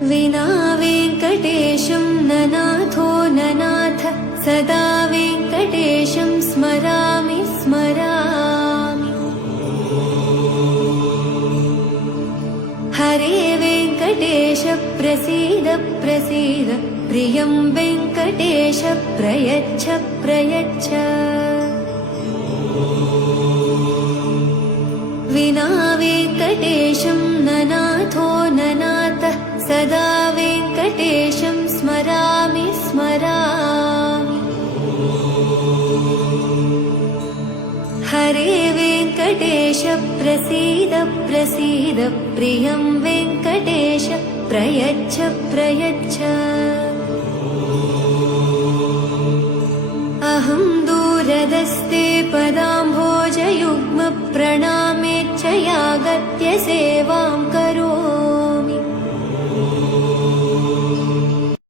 विना वेङ्कटेशं ननाथो ननाथ सदा वेङ्कटेशं स्मरामि स्मरामि। हरे वेङ्कटेश प्रसीद प्रसीद प्रियं वेङ्कटेश प्रयच्छ प्रयच्छ। विना वेङ्कटेशं ननाथो ननाथ सदा वेङ्कटेशं स्मरामि स्मरामि। हरे वेङ्कटेश प्रसीद प्रसीद प्रियं वेङ्कटेश प्रयच्छ प्रयच्छ। अहं दूरदस्ते पदाम्भोजयुग्म प्रणामेच्छयागत्य सेवां करोमि।